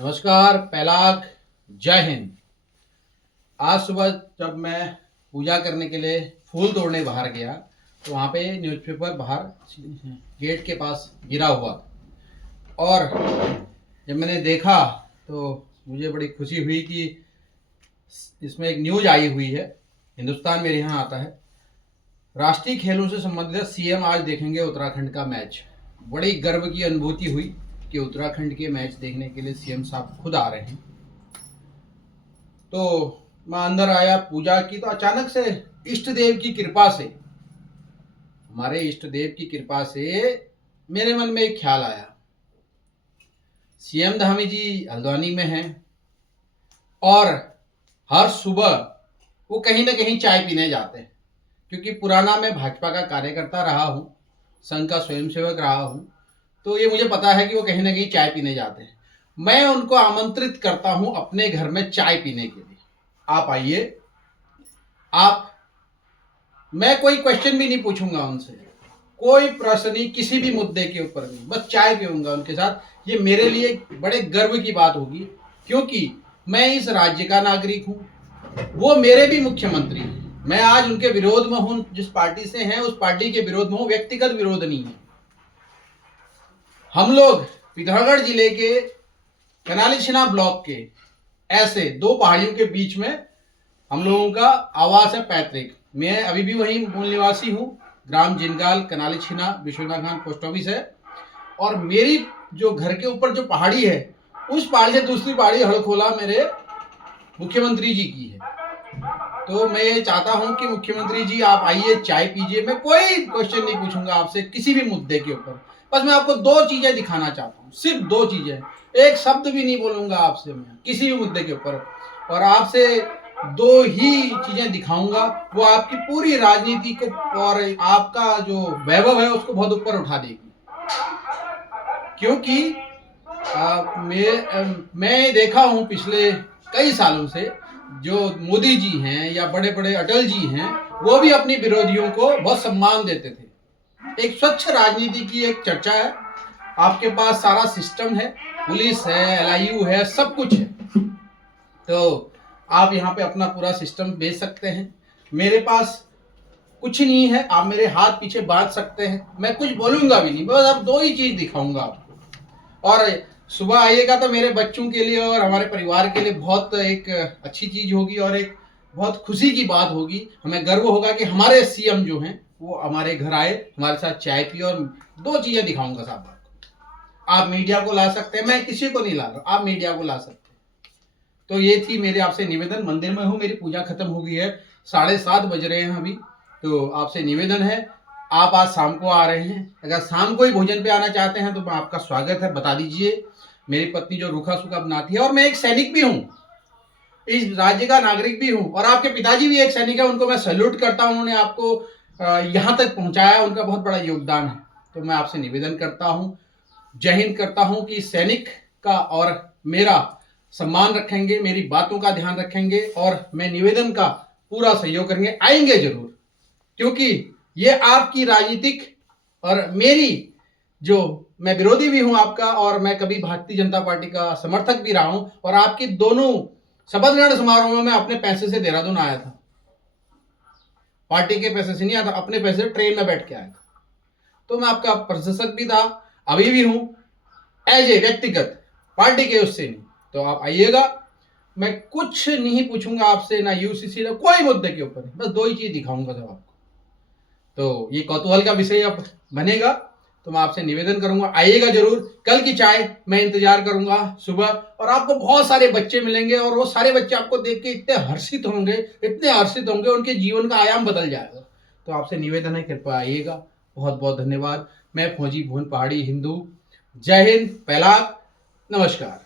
नमस्कार पैलाग, जय हिंद। आज सुबह जब मैं पूजा करने के लिए फूल तोड़ने बाहर गया तो वहाँ पे न्यूज़पेपर बाहर गेट के पास गिरा हुआ था। और जब मैंने देखा तो मुझे बड़ी खुशी हुई कि इसमें एक न्यूज़ आई हुई है। हिंदुस्तान मेरे यहाँ आता है। राष्ट्रीय खेलों से संबंधित सीएम आज देखेंगे उत्तराखंड का मैच। बड़ी गर्व की अनुभूति हुई कि उत्तराखंड के मैच देखने के लिए सीएम साहब खुद आ रहे हैं। तो मैं अंदर आया, पूजा की, तो अचानक से इष्ट देव की कृपा से, हमारे इष्ट देव की कृपा से मेरे मन में एक ख्याल आया। सीएम धामी जी हल्द्वानी में हैं और हर सुबह वो कहीं ना कहीं चाय पीने जाते हैं, क्योंकि पुराना मैं भाजपा का कार्यकर्ता रहा हूँ, संघ का स्वयंसेवक रहा हूँ, तो ये मुझे पता है कि वो कहीं ना कहीं चाय पीने जाते हैं। मैं उनको आमंत्रित करता हूँ अपने घर में चाय पीने के लिए। आप आइए। मैं कोई क्वेश्चन भी नहीं पूछूंगा उनसे, कोई प्रश्न नहीं, किसी भी मुद्दे के ऊपर नहीं, बस चाय पीऊंगा उनके साथ। ये मेरे लिए बड़े गर्व की बात होगी, क्योंकि मैं इस राज्य का नागरिक हूँ, वो मेरे भी मुख्यमंत्री हैं। मैं आज उनके विरोध में हूँ, जिस पार्टी से हैं उस पार्टी के विरोध में हूँ, व्यक्तिगत विरोध नहीं है। हम लोग पिथौरागढ़ जिले के कनालीछिना ब्लॉक के ऐसे दो पहाड़ियों के बीच में हम लोगों का आवास है, पैतृक। मैं अभी भी वहीं मूल निवासी हूँ। ग्राम जिनगाल, कनालीछिना, विश्वनाथ खान पोस्ट ऑफिस है। और मेरी जो घर के ऊपर जो पहाड़ी है, उस पहाड़ी से दूसरी पहाड़ी हड़खोला मेरे मुख्यमंत्री जी की है। तो मैं ये चाहता हूं कि मुख्यमंत्री जी आप आइए, चाय पीजिए। मैं कोई क्वेश्चन नहीं पूछूंगा आपसे किसी भी मुद्दे के ऊपर, बस मैं आपको दो चीजें दिखाना चाहता हूँ, सिर्फ दो चीजें। एक शब्द भी नहीं बोलूंगा आपसे मैं किसी भी मुद्दे के ऊपर, और आपसे दो ही चीजें दिखाऊंगा। वो आपकी पूरी राजनीति को और आपका जो वैभव है उसको बहुत ऊपर उठा देगी। क्योंकि मैं देखा हूं पिछले कई सालों से, जो मोदी जी हैं या बड़े बड़े अटल जी हैं, वो भी अपने विरोधियों को बहुत सम्मान देते थे। एक स्वच्छ राजनीति की एक चर्चा है। आपके पास सारा सिस्टम है, पुलिस है, एलआईयू है, सब कुछ है, तो आप यहाँ पे अपना पूरा सिस्टम भेज सकते हैं। मेरे पास कुछ नहीं है, आप मेरे हाथ पीछे बांध सकते हैं, मैं कुछ बोलूंगा भी नहीं, बस अब दो ही चीज दिखाऊंगा आपको। और सुबह आइएगा तो मेरे बच्चों के लिए और हमारे परिवार के लिए बहुत एक अच्छी चीज होगी और एक बहुत खुशी की बात होगी। हमें गर्व होगा कि हमारे सीएम जो हैं वो हमारे घर आए, हमारे साथ चाय पिए। और दो चीजें दिखाऊंगा साहब आपको। आप मीडिया को ला सकते हैं, मैं किसी को नहीं ला रहा, आप मीडिया को ला सकते हैं। तो ये थी मेरे आपसे निवेदन। मंदिर में हूँ, मेरी पूजा खत्म हो गई है, 7:30 बज रहे हैं अभी। तो आपसे निवेदन है, आप आज शाम को आ रहे हैं, अगर शाम को ही भोजन पे आना चाहते हैं तो आपका स्वागत है, बता दीजिए। मेरी पत्नी जो रूखा सूखा बनाती है, और मैं एक सैनिक भी हूँ, इस राज्य का नागरिक भी हूँ, और आपके पिताजी भी एक सैनिक है, उनको मैं सैल्यूट करता हूँ। उन्होंने आपको यहाँ तक पहुँचाया, उनका बहुत बड़ा योगदान है। तो मैं आपसे निवेदन करता हूँ, जय हिंद करता हूँ कि सैनिक का और मेरा सम्मान रखेंगे, मेरी बातों का ध्यान रखेंगे, और मैं निवेदन का पूरा सहयोग करेंगे, आएंगे जरूर। क्योंकि ये आपकी राजनीतिक और मेरी, जो मैं विरोधी भी हूं आपका, और मैं कभी भारतीय जनता पार्टी का समर्थक भी रहा हूं। और आपकी दोनों शपथ ग्रहण समारोह में मैं अपने पैसे से देहरादून आया था, पार्टी के पैसे से नहीं आया था, अपने पैसे से ट्रेन में बैठ के आया था। तो मैं आपका प्रशंसक भी था, अभी भी हूं, एज ए व्यक्तिगत, पार्टी के उससे नहीं। तो आप आइएगा, मैं कुछ नहीं पूछूंगा आपसे, ना यूसीसी, ना कोई मुद्दे के ऊपर, बस दो ही चीज दिखाऊंगा सब आपको। तो ये कौतूहल का विषय अब बनेगा, तो मैं आपसे निवेदन करूंगा, आइएगा जरूर। कल की चाय मैं इंतजार करूंगा सुबह, और आपको बहुत सारे बच्चे मिलेंगे, और वो सारे बच्चे आपको देख के इतने हर्षित होंगे, इतने हर्षित होंगे, उनके जीवन का आयाम बदल जाएगा। तो आपसे निवेदन है, कृपया आइएगा। बहुत बहुत धन्यवाद। मैं फौजी भुवन पहाड़ी हिंदू। जय हिंद, पैलाग, नमस्कार।